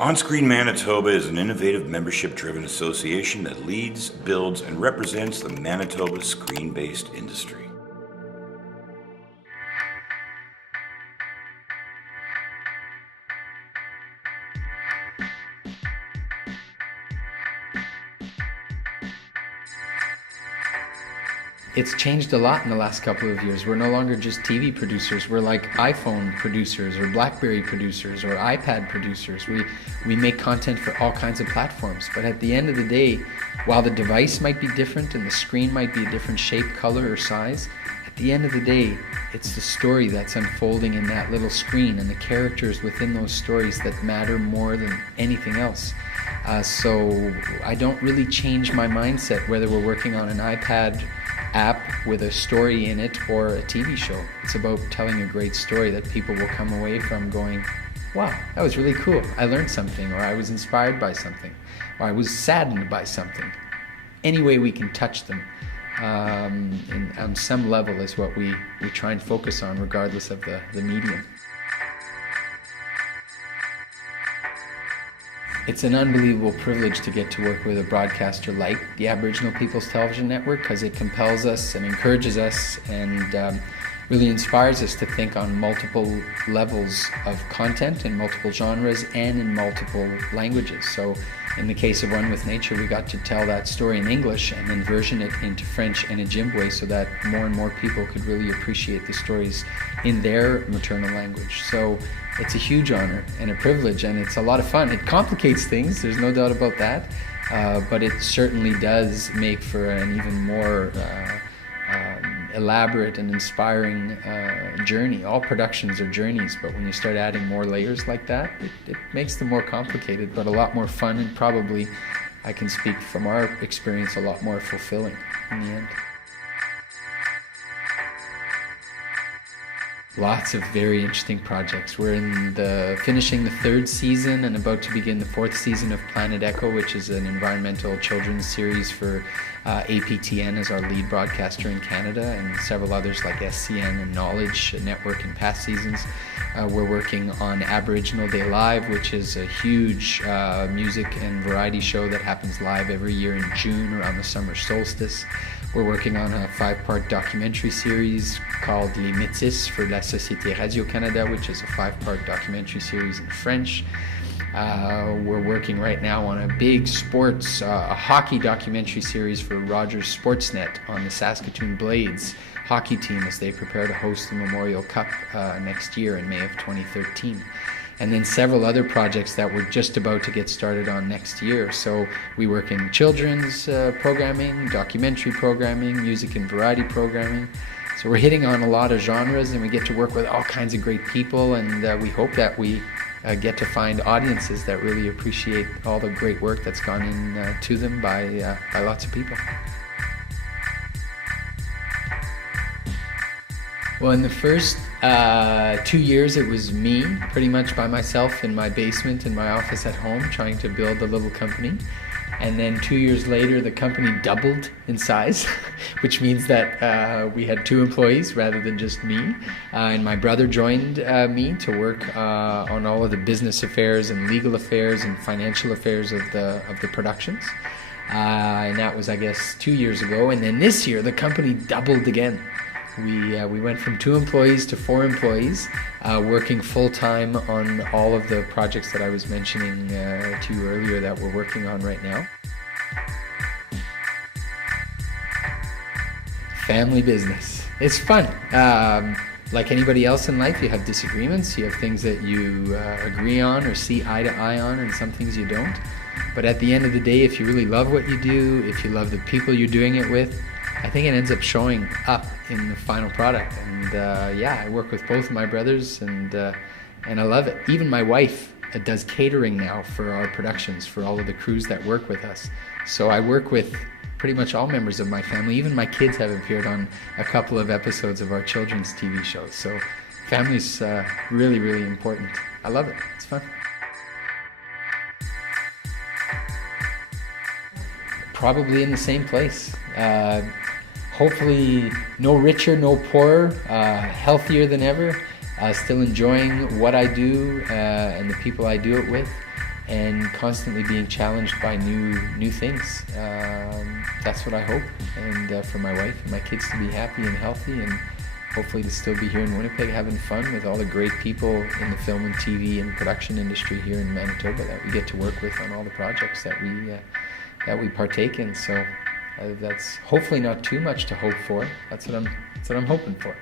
On-Screen Manitoba is an innovative membership-driven association that leads, builds, and represents the Manitoba screen-based industry. It's changed a lot in the last couple of years. We're no longer just TV producers. We're like iPhone producers or BlackBerry producers or iPad producers. We make content for all kinds of platforms. But at the end of the day, while the device might be different and the screen might be a different shape, color, or size, at the end of the day, it's the story that's unfolding in that little screen and the characters within those stories that matter more than anything else. So I don't really change my mindset whether we're working on an iPad app with a story in it or a TV show. It's about telling a great story that people will come away from going, wow, that was really cool. I learned something, or I was inspired by something, or I was saddened by something. Any way we can touch them on some level is what we try and focus on, regardless of the medium. It's an unbelievable privilege to get to work with a broadcaster like the Aboriginal People's Television Network, because it compels us and encourages us and really inspires us to think on multiple levels of content in multiple genres and in multiple languages. So in the case of One with Nature, we got to tell that story in English and then version it into French and Ojibwe so that more and more people could really appreciate the stories in their maternal language. So it's a huge honor and a privilege, and it's a lot of fun. It complicates things, there's no doubt about that, but it certainly does make for an even more elaborate and inspiring journey. All productions are journeys, but when you start adding more layers like that, it makes them more complicated, but a lot more fun, and probably, I can speak from our experience, a lot more fulfilling in the end. Lots of very interesting projects. We're finishing the 3rd season and about to begin the 4th season of Planet Echo, which is an environmental children's series for APTN as our lead broadcaster in Canada, and several others like SCN and Knowledge Network in past seasons. We're working on Aboriginal Day Live, which is a huge music and variety show that happens live every year in June around the summer solstice. We're working on a 5-part documentary series called Les Métis for La Société Radio-Canada, which is a 5-part documentary series in French. We're working right now on a big sports, a hockey documentary series for Rogers Sportsnet on the Saskatoon Blades hockey team as they prepare to host the Memorial Cup next year in May of 2013. And then several other projects that we're just about to get started on next year. So we work in children's programming, documentary programming, music and variety programming. So we're hitting on a lot of genres, and we get to work with all kinds of great people, and we hope that we get to find audiences that really appreciate all the great work that's gone in to them by lots of people. Well, in the first 2 years, it was me, pretty much by myself in my basement in my office at home, trying to build a little company. And then 2 years later, the company doubled in size, which means that we had 2 employees rather than just me. And my brother joined me to work on all of the business affairs and legal affairs and financial affairs of the productions. And that was, I guess, 2 years ago. And then this year, the company doubled again. We went from 2 employees to 4 employees, working full-time on all of the projects that I was mentioning to you earlier that we're working on right now. Family business. It's fun. Like anybody else in life, you have disagreements, you have things that you agree on or see eye to eye on, and some things you don't. But at the end of the day, if you really love what you do, if you love the people you're doing it with, I think it ends up showing up in the final product. And I work with both of my brothers, and I love it. Even my wife does catering now for our productions, for all of the crews that work with us. So I work with pretty much all members of my family. Even my kids have appeared on a couple of episodes of our children's TV shows. So family's really, really important. I love it. It's fun. Probably in the same place. Hopefully no richer, no poorer, healthier than ever, still enjoying what I do and the people I do it with, and constantly being challenged by new things. That's what I hope, and for my wife and my kids to be happy and healthy, and hopefully to still be here in Winnipeg having fun with all the great people in the film and TV and production industry here in Manitoba that we get to work with on all the projects that we partake in. So that's hopefully not too much to hope for. That's what I'm hoping for.